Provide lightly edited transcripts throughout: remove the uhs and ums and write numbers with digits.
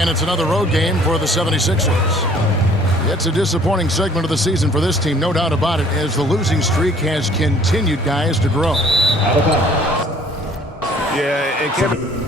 And it's another road game for the 76ers. It's a disappointing segment of the season for this team, no doubt about it, as the losing streak has continued, guys, to grow. Yeah, and Kevin...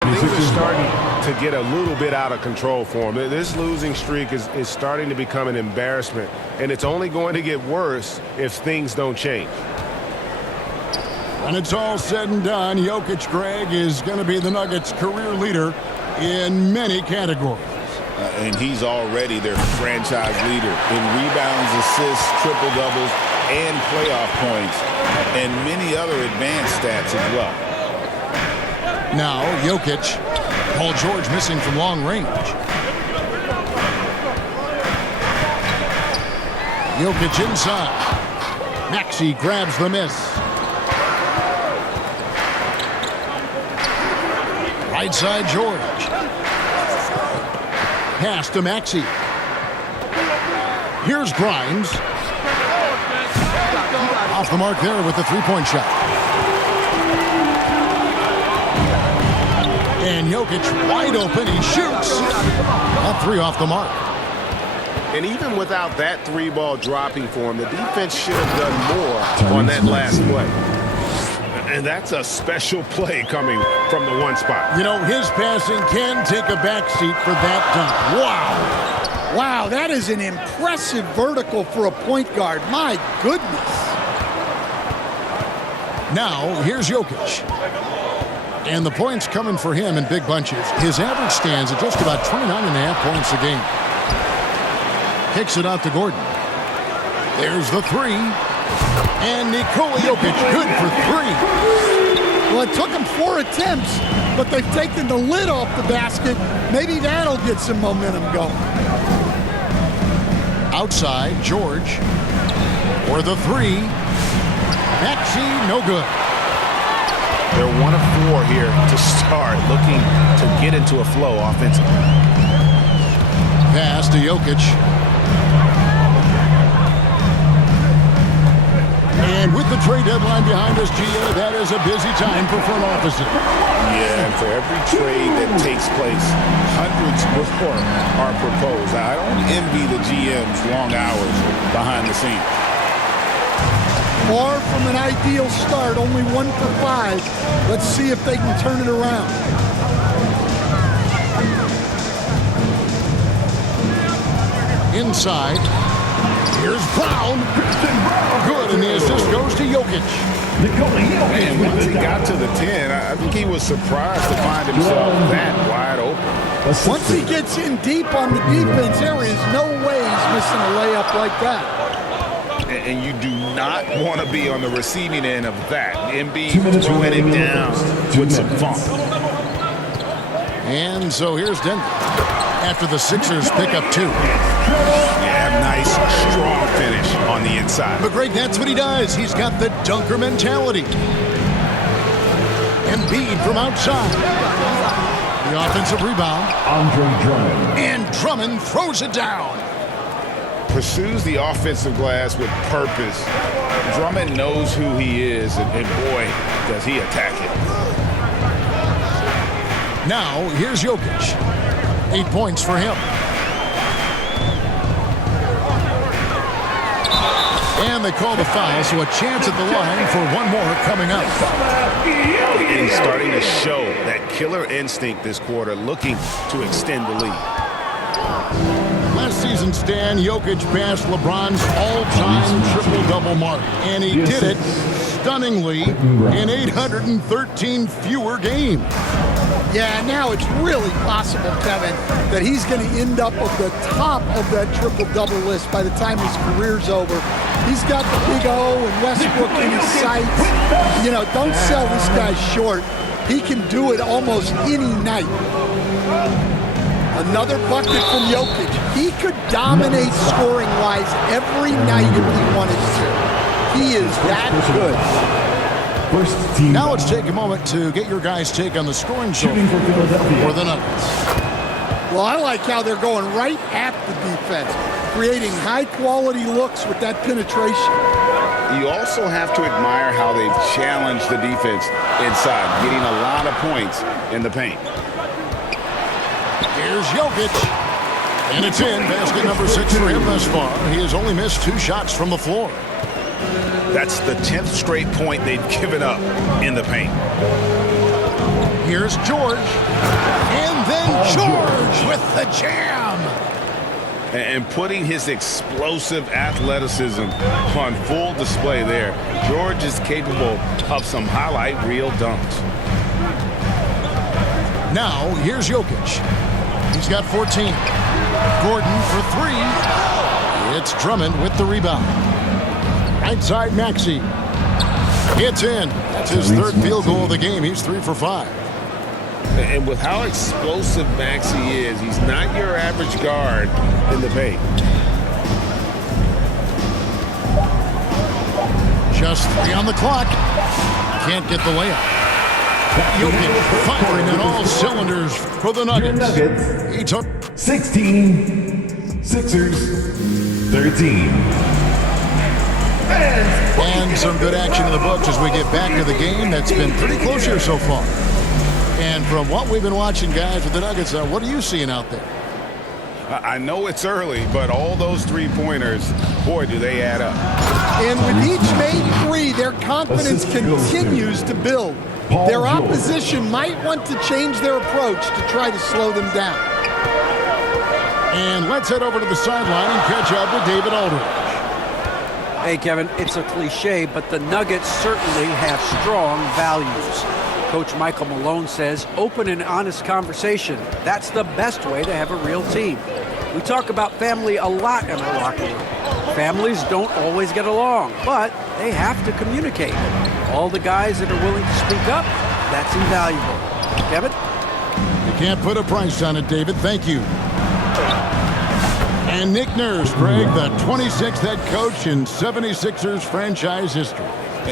Things are starting to get a little bit out of control for him. This losing streak is starting to become an embarrassment, and it's only going to get worse if things don't change. When it's all said and done, Jokic, Greg, is going to be the Nuggets' career leader in many categories. And he's already their franchise leader in rebounds, assists, triple-doubles, and playoff points, and many other advanced stats as well. Now, Jokic. Paul George missing from long range. Jokic inside. Maxey grabs the miss. Right side, George. Pass to Maxey. Here's Grimes. Off the mark there with the three-point shot. And Jokic wide open. He shoots. All three off the mark. And even without that three-ball dropping for him, the defense should have done more on that last play. And that's a special play coming from the one spot. You know, his passing can take a backseat for that dunk. Wow. Wow, that is an impressive vertical for a point guard. My goodness. Now, here's Jokic. And the points coming for him in big bunches. His average stands at just about 29.5 points a game. Kicks it out to Gordon. There's the three. And Nikola Jokic, good for three. Well, it took him 4 attempts, but they've taken the lid off the basket. Maybe that'll get some momentum going. Outside, George. For the three. Maxey, no good. They're 1 of 4 here to start, looking to get into a flow offensively. Pass to Jokic. And with the trade deadline behind us, Gia, that is a busy time for front offices. Yeah, and for every trade that takes place, hundreds more are proposed. I don't envy the GM's long hours behind the scenes. Far from an ideal start, only 1 for 5. Let's see if they can turn it around. Inside. Here's Brown. Good, and the assist goes to Jokic. And once he got to the 10, I think he was surprised to find himself that wide open. Once he gets in deep on the defense, there is no way he's missing a layup like that. And you do not want to be on the receiving end of that. Embiid throwing it down with some funk. And so here's Denver. After the Sixers pick up 2. Yeah, nice, strong finish on the inside. But Greg, that's what he does. He's got the dunker mentality. Embiid from outside. The offensive rebound. Andre Drummond. And Drummond throws it down. Pursues the offensive glass with purpose. Drummond knows who he is, and boy, does he attack it. Now, here's Jokic. 8 points for him. And they call the foul, so a chance at the line for one more coming up. And he's starting to show that killer instinct this quarter, looking to extend the lead. Last season, Stan, Jokic passed LeBron's all-time triple-double mark, and he did it stunningly in 813 fewer games. Yeah, now it's really possible, Kevin, that he's going to end up at the top of that triple-double list by the time his career's over. He's got the big O and Westbrook in his sights. You know, don't sell this guy short. He can do it almost any night. Another bucket from Jokic. He could dominate scoring-wise every night if he wanted to. He is that good. Now let's take a moment to get your guys' take on the scoring zone for the Nuggets. Well, I like how they're going right at the defense, creating high-quality looks with that penetration. You also have to admire how they've challenged the defense inside, getting a lot of points in the paint. Here's Jokic. And it's in. Basket number 6 for him thus far. He has only missed 2 shots from the floor. That's the 10th straight point they've given up in the paint. Here's George. And then George with the jam. And putting his explosive athleticism on full display there. George is capable of some highlight reel dunks. Now, here's Jokic. He's got 14. Gordon for 3. It's Drummond with the rebound. Right side, Maxey. It's in. That's his 3rd field goal of the game. He's 3 for 5. And with how explosive Maxey is, he's not your average guard in the paint. Just 3 on the clock. Can't get the layup. Jokic firing on all cylinders for the Nuggets. He took 16, Sixers, 13. And some good action in the books as we get back to the game that's been pretty close here so far. And from what we've been watching, guys, with the Nuggets, what are you seeing out there? I know it's early, but all those 3-pointers, boy, do they add up. And with each made 3, their confidence continues to build. Their opposition might want to change their approach to try to slow them down. And let's head over to the sideline and catch up with David Aldridge. Hey, Kevin, it's a cliche, but the Nuggets certainly have strong values. Coach Michael Malone says, open and honest conversation. That's the best way to have a real team. We talk about family a lot in our locker room. Families don't always get along, but they have to communicate. All the guys that are willing to speak up, that's invaluable. Kevin? You can't put a price on it, David. Thank you. And Nick Nurse, Greg, the 26th head coach in 76ers franchise history.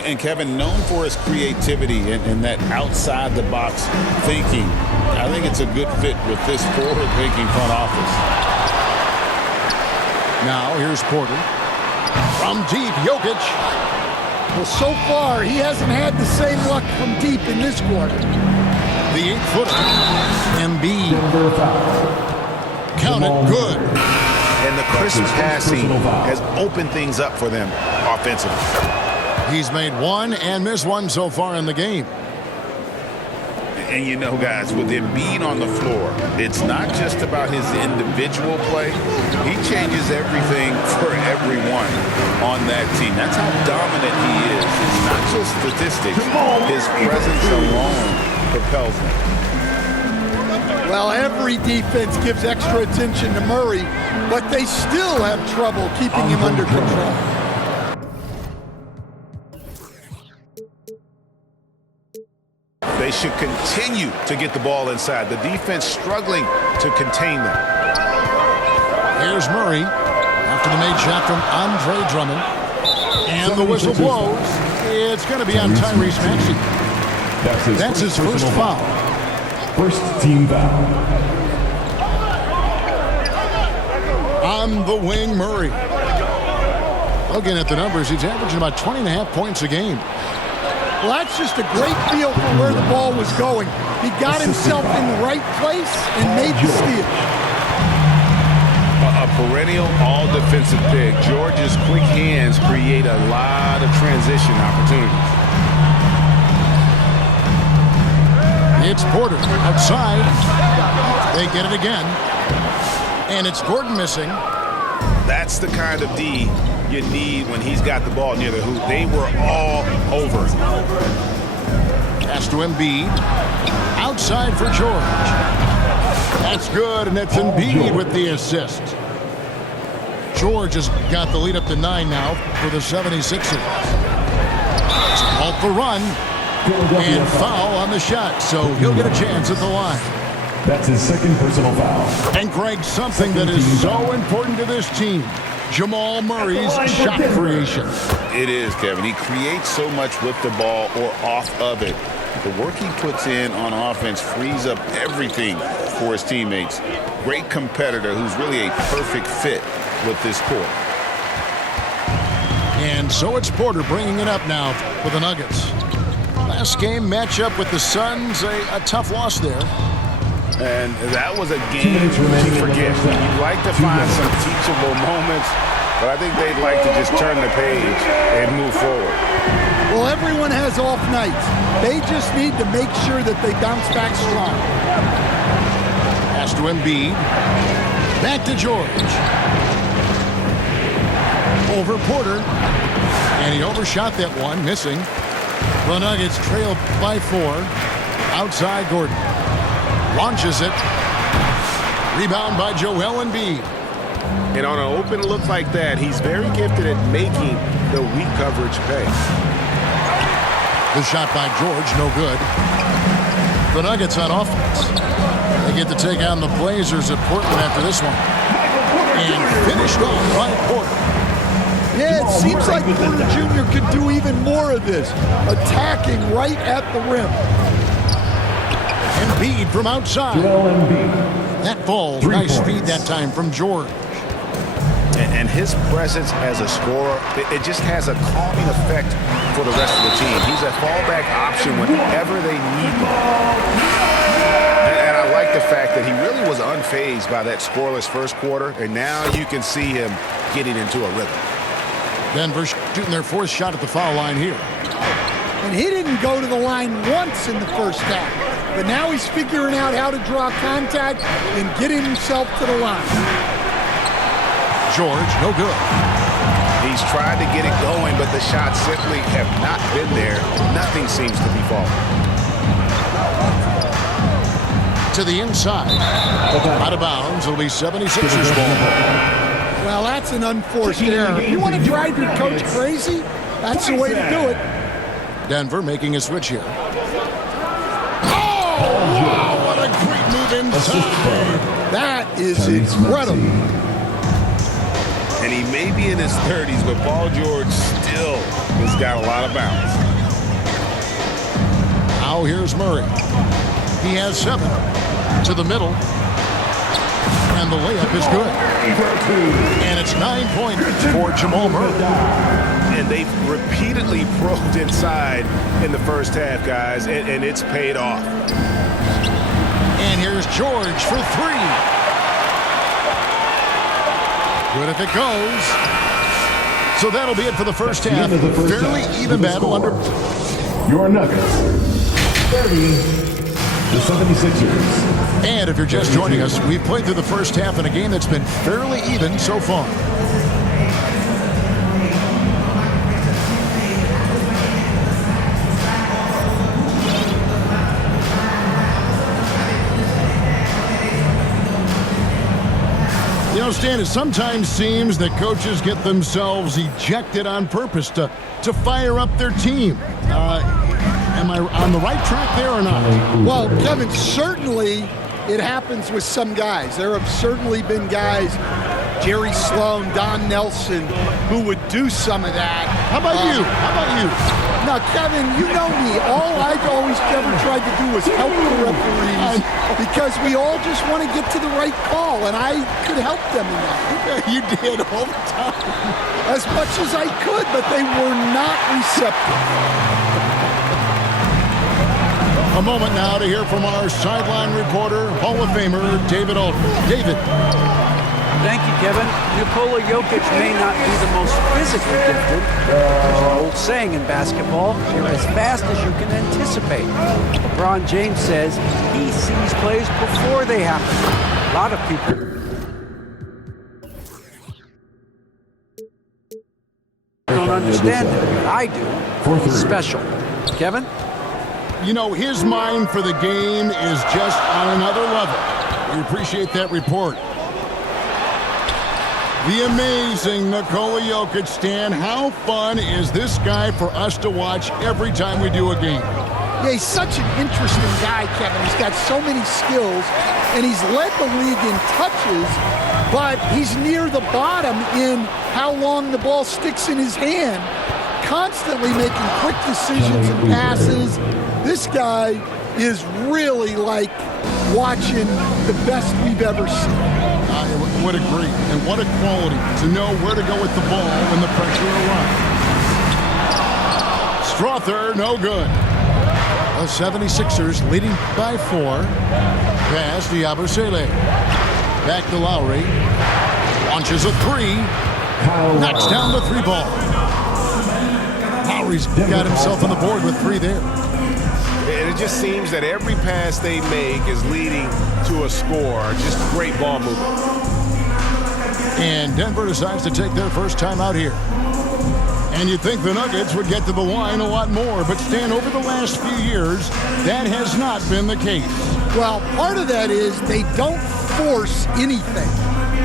And Kevin, known for his creativity and that outside-the-box thinking, I think it's a good fit with this forward-thinking front office. Now, here's Porter. From deep, Jokic. Well, so far, he hasn't had the same luck from deep in this quarter. The 8-footer. Embiid. Count it, good. And the crisp passing has opened things up for them offensively. He's made 1 and missed 1 so far in the game. And you know, guys, with Embiid on the floor, it's not just about his individual play. He changes everything for everyone on that team. That's how dominant he is. It's not just statistics. His presence alone propels them. Well, every defense gives extra attention to Murray, but they still have trouble keeping him under control. They should continue to get the ball inside. The defense struggling to contain them. Here's Murray after the made shot from Andre Drummond. And the whistle blows. It's going to be on Tyrese Maxey. That's his first foul. First team foul. On the wing, Murray. Looking at the numbers, he's averaging about 20.5 points a game. Well, that's just a great feel for where the ball was going. He got himself in the right place and made the steal. A perennial all-defensive pick. George's quick hands create a lot of transition opportunities. It's Porter outside. They get it again. And it's Gordon missing. That's the kind of D you need when he's got the ball near the hoop. They were all over him. Pass to Embiid. Outside for George. That's good, and it's Embiid with the assist. George has got the lead up to 9 now for the 76ers. Halt the run. And foul on the shot, so he'll get a chance at the line. That's his second personal foul. And Greg, something that is so important to this team, Jamal Murray's shot creation. It is, Kevin. He creates so much with the ball or off of it. The work he puts in on offense frees up everything for his teammates. Great competitor who's really a perfect fit with this court. And so it's Porter bringing it up now for the Nuggets. Last game matchup with the Suns, a tough loss there. And that was a game to forget. You'd like to find some teachable moments, but I think they'd like to just turn the page and move forward. Well, everyone has off nights. They just need to make sure that they bounce back strong. Pass to Embiid. Back to George. Over Porter. And he overshot that one, missing. The Nuggets trail by 4. Outside Gordon. Launches it. Rebound by Joel Embiid. And on an open look like that, he's very gifted at making the weak coverage pay. The shot by George, no good. The Nuggets on offense. They get to take on the Blazers at Portland after this one. And finished off by Porter. Yeah, it seems like Porter Jr. could do even more of this, attacking right at the rim. Embiid from outside. That falls. Nice feed that time from George. And his presence as a scorer, it just has a calming effect for the rest of the team. He's a fallback option whenever they need him. And I like the fact that he really was unfazed by that scoreless first quarter, and now you can see him getting into a rhythm. Denver shooting their 4th shot at the foul line here. And he didn't go to the line once in the first half. But now he's figuring out how to draw contact and getting himself to the line. George, no good. He's tried to get it going, but the shots simply have not been there. Nothing seems to be falling. To the inside. Out of bounds. It'll be 76ers ball. Well, that's an unforced error. You want to drive your coach crazy? That's the way to do it. Denver making a switch here. Oh, wow, what a great move inside. That is incredible. And he may be in his 30s, but Paul George still has got a lot of bounce. Now here's Murray. He has 7. To the middle. And the layup is good. And it's 9 points for Jamal Murray. And they've repeatedly probed inside in the first half, guys, and it's paid off. And here's George for 3. Good if it goes. So that'll be it for the first half. Fairly even battle under. Your Nuggets, 30. The 76ers. And if you're just joining us, we've played through the first half in a game that's been fairly even so far. You know, Stan, it sometimes seems that coaches get themselves ejected on purpose to fire up their team. Am I on the right track there or not? Well, Kevin, certainly it happens with some guys. There have certainly been guys, Jerry Sloan, Don Nelson, who would do some of that. How about you? How about you? Now, Kevin, you know me. All I've always ever tried to do was help the referees because we all just want to get to the right call, and I could help them in that. You did all the time. As much as I could, but they were not receptive. A moment now to hear from our sideline reporter, Hall of Famer David Aldridge. David. Thank you, Kevin. Nikola Jokic may not be the most physically gifted. There's an old saying in basketball, you're as fast as you can anticipate. LeBron James says he sees plays before they happen. A lot of people don't understand it, but I do. It's special. Kevin? You know, his mind for the game is just on another level. We appreciate that report. The amazing Nikola Jokic, Stan. How fun is this guy for us to watch every time we do a game? Yeah, he's such an interesting guy, Kevin. He's got so many skills, and he's led the league in touches, but he's near the bottom in how long the ball sticks in his hand, constantly making quick decisions and passes. This guy is really like watching the best we've ever seen. I would agree. And what a quality to know where to go with the ball when the pressure arrives. Strother, no good. The 76ers leading by 4. Pass to Yabusele. Back to Lowry. Launches a 3. Knocks down the 3 ball. Lowry's got himself on the board with 3 there. And it just seems that every pass they make is leading to a score. Just great ball movement. And Denver decides to take their first time out here. And you'd think the Nuggets would get to the line a lot more, but Stan, over the last few years, that has not been the case. Well, part of that is they don't force anything.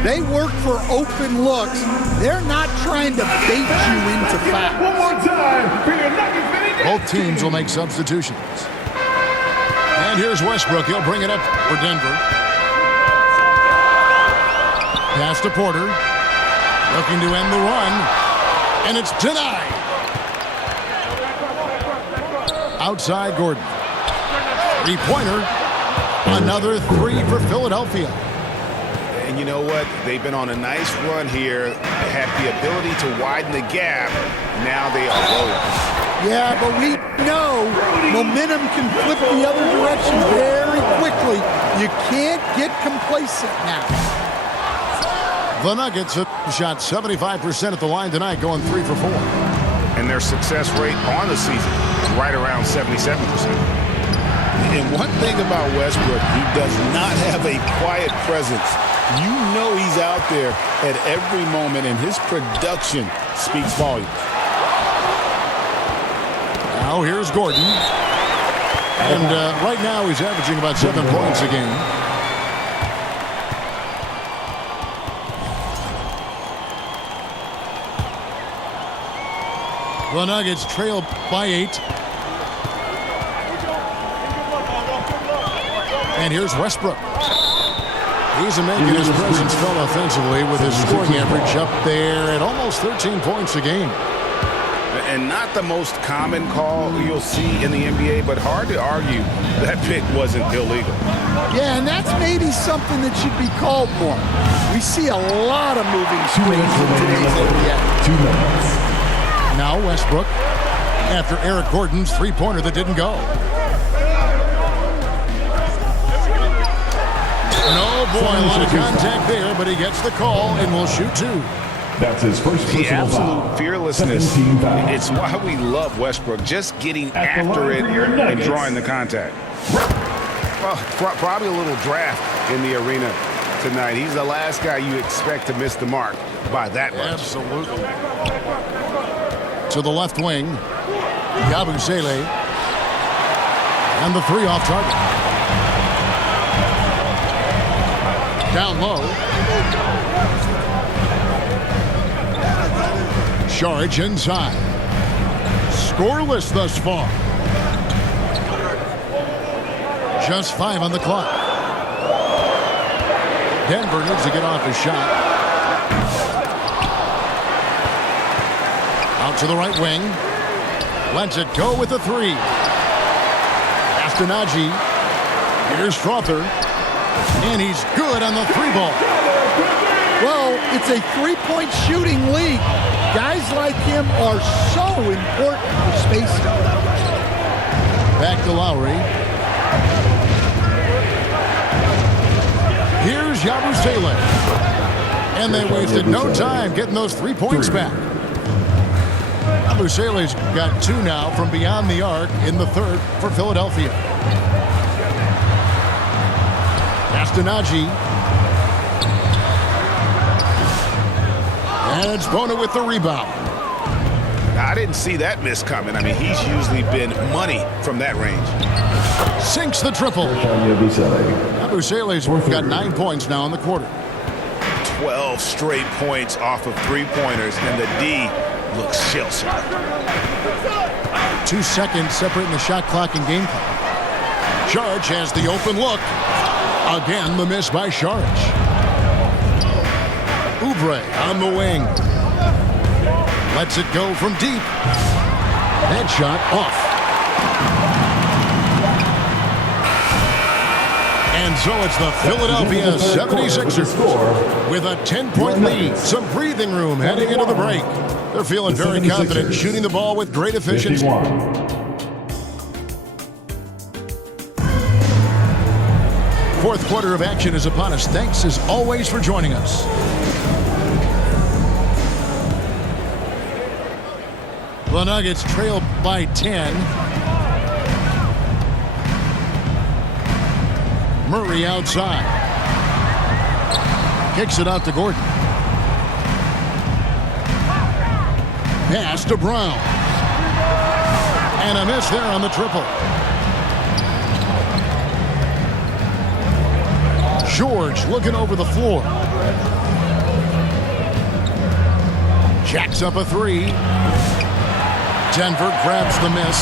They work for open looks. They're not trying to bait you into fouls. One more time for your Nuggets. Both teams will make substitutions. And here's Westbrook. He'll bring it up for Denver. Pass to Porter. Looking to end the run. And it's denied. Outside Gordon. 3-pointer. Another 3 for Philadelphia. And you know what? They've been on a nice run here. They have the ability to widen the gap. Now they are rolling. Yeah, but we know momentum can flip the other direction very quickly. You can't get complacent now. The Nuggets have shot 75% at the line tonight, going 3 for 4. And their success rate on the season is right around 77%. And one thing about Westbrook, he does not have a quiet presence. You know he's out there at every moment, and his production speaks volumes. Now here's Gordon. And right now he's averaging about 7 points a game. The Nuggets trail by 8. And here's Westbrook. He's making his presence felt offensively with his scoring average up there at almost 13 points a game. And not the most common call you'll see in the NBA, but hard to argue that pick wasn't illegal. Yeah, and that's maybe something that should be called more. We see a lot of moving screens in today's NBA. 2 minutes. Now Westbrook after Eric Gordon's 3-pointer that didn't go. No, boy, a lot of contact there, but he gets the call and will shoot 2. That's his first The personal foul. absolute fearlessness. 17 fouls. It's why we love Westbrook, just getting At the after line it for your and Nuggets. drawing the contact. Well, probably a little draft in the arena tonight. He's the last guy you expect to miss the mark by that much. Absolutely. To the left wing, Yabusele. And the 3 off target. Down low. Charge inside. Scoreless thus far. Just 5 on the clock. Denver needs to get off his shot. Out to the right wing. Lets it go with the 3. After Najee. Here's Strother. And he's good on the 3 ball. Well, it's a 3-point shooting league. Guys like him are so important for spacing. Back to Lowry. Here's Yabusele. And they wasted no time getting those 3 points back. Yabusele's got 2 now from beyond the arc in the third for Philadelphia. Castanagi. And it's Bona with the rebound. I didn't see that miss coming. I mean, he's usually been money from that range. Sinks the triple. Yabusele's got 9 points now in the quarter. 12 straight points off of three-pointers, and the D looks shell-shocked. 2 seconds separating the shot clock and game clock. Saric has the open look. Again, the miss by Saric. Oubre on the wing. Lets it go from deep. That shot off. And so it's the Philadelphia 76ers with a 10-point lead. Some breathing room heading into the break. They're feeling very confident, shooting the ball with great efficiency. 51. Fourth quarter of action is upon us. Thanks as always for joining us. The Nuggets trail by 10. Murray outside. Kicks it out to Gordon. Pass to Brown. And a miss there on the triple. George looking over the floor. Jacks up a 3. Denver grabs the miss.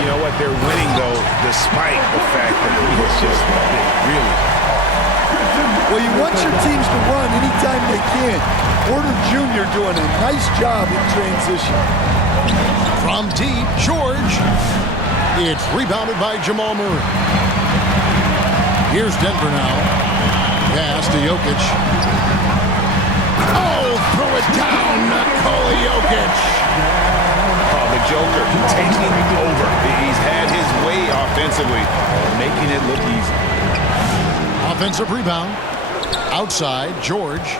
You know what? They're winning, though, despite the fact that it's just really hard. Well, you want your teams to run anytime they can. Porter Jr. doing a nice job in transition. From deep, George. It's rebounded by Jamal Murray. Here's Denver now. Pass to Jokic. Oh, throw it down, Nikola Jokic. Oh, the Joker taking over. He's had his way offensively, making it look easy. Offensive rebound. Outside, George.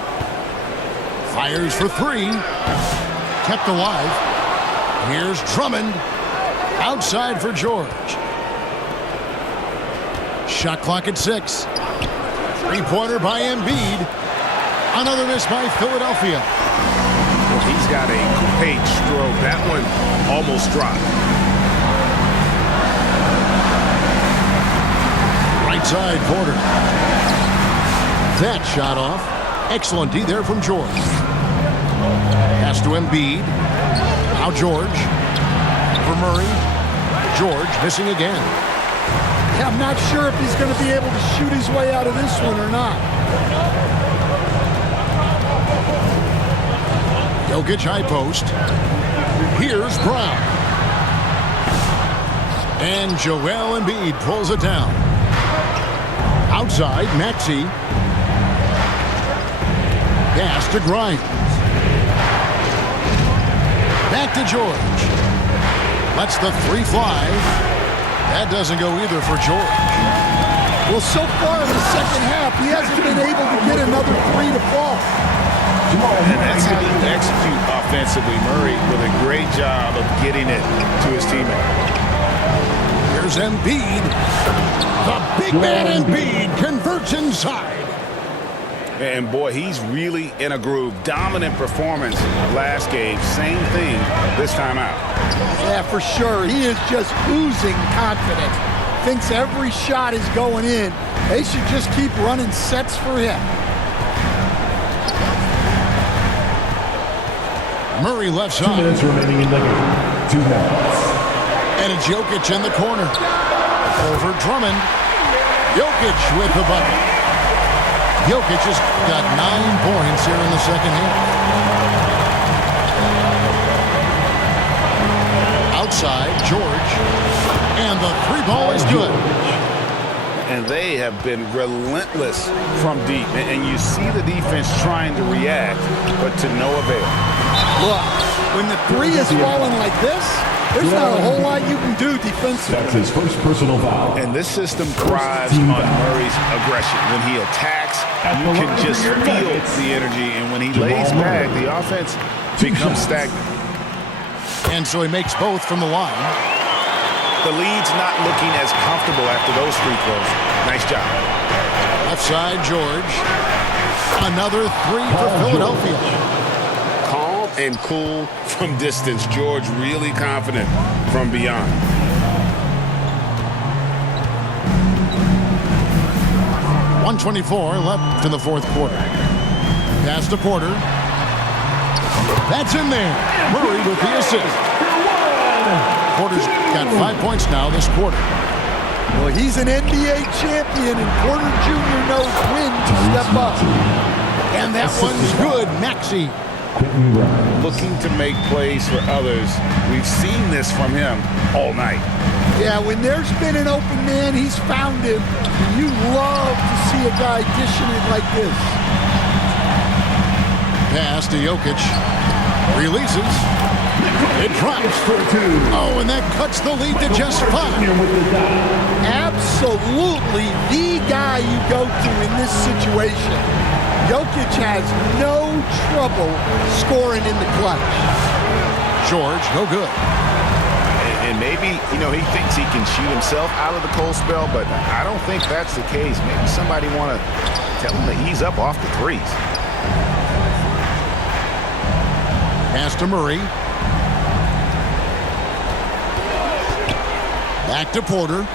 Fires for 3. Kept alive. Here's Drummond. Outside for George. Shot clock at 6. Three-pointer by Embiid. Another miss by Philadelphia. Well, he's got a great stroke. That one almost dropped. Right side, Porter. That shot off. Excellent D there from George. Pass to Embiid. Now George. For Murray. George missing again. Yeah, I'm not sure if he's going to be able to shoot his way out of this one or not. Jokic high post. Here's Brown. And Joel Embiid pulls it down. Outside, Maxey. Pass to Grimes. Back to George. Lets the 3 fly. That doesn't go either for George. Well, so far in the second half, he hasn't been able to get another 3 to fall. And that's how you execute offensively. Murray with a great job of getting it to his teammate. Here's Embiid. The big man Embiid converts inside. And boy, he's really in a groove. Dominant performance last game. Same thing this time out. Yeah, for sure. He is just oozing confidence. Thinks every shot is going in. They should just keep running sets for him. Murray left 2 side. minutes remaining in the game. 2 minutes. And it's Jokic in the corner. Over Drummond. Jokic with the bucket. Jokic has got 9 points here in the second half. Outside, George. And the 3 ball is good. And they have been relentless from deep. And you see the defense trying to react, but to no avail. Look, when the 3 is falling like this, There's not a whole lot you can do defensively. That's his first personal foul. And this system thrives on Murray's aggression. When he attacks, you can just feel the energy. And when he lays back, the offense becomes stagnant. And so he makes both from the line. The lead's not looking as comfortable after those free throws. Nice job. Left side, George. Another three for Philadelphia. Calm and cool from distance. George really confident from beyond. .124 left in the fourth quarter. Pass to Porter. That's in there. Murray with the assist. Porter's got 5 points now this quarter. Well, he's an NBA champion, and Porter Jr. knows when to step up. And that one's good. Maxey. Looking to make plays for others. We've seen this from him all night. Yeah, when there's been an open man, he's found him. You love to see a guy dishing it like this. Pass to Jokic. Releases. It drops for two. Oh, and that cuts the lead to just 5. Absolutely the guy you go to in this situation. Jokic has no trouble scoring in the clutch. George, no good. And maybe, he thinks he can shoot himself out of the cold spell, but I don't think that's the case. Maybe somebody want to tell him to ease up off the threes. Pass to Murray. Back to Porter.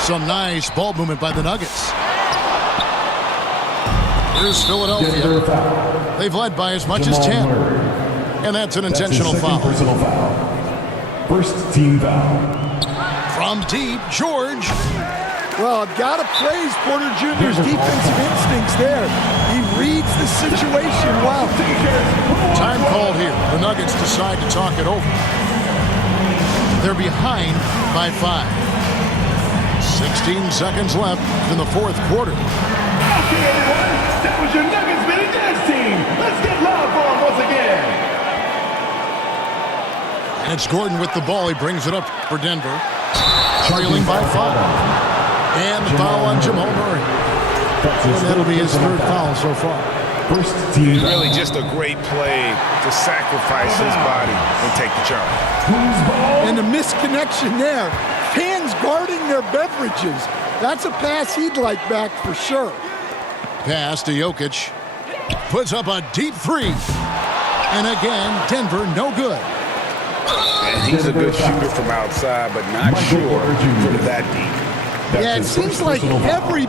Some nice ball movement by the Nuggets. Here's Philadelphia. They've led by as much as 10. And that's an intentional foul. Personal foul. First team foul. From deep, George. Well, I've got to praise Porter Jr.'s defensive instincts there. He reads the situation well. Time called here. The Nuggets decide to talk it over. They're behind by 5. 16 seconds left in the fourth quarter. Okay, everyone, that was your Nuggets Mini Dance team. Let's get loud for them once again. And it's Gordon with the ball. He brings it up for Denver. Trailing by 5. And the foul on Jamal Murray. And that'll be his third foul so far. First team foul. Really just a great play to sacrifice his body and take the charge. And the misconnection there. Fans guarding their beverages. That's a pass he'd like back for sure. Pass to Jokic. Puts up a deep 3. And again, Denver no good. And he's a good shooter from outside, but not sure from that deep. Yeah, it seems like every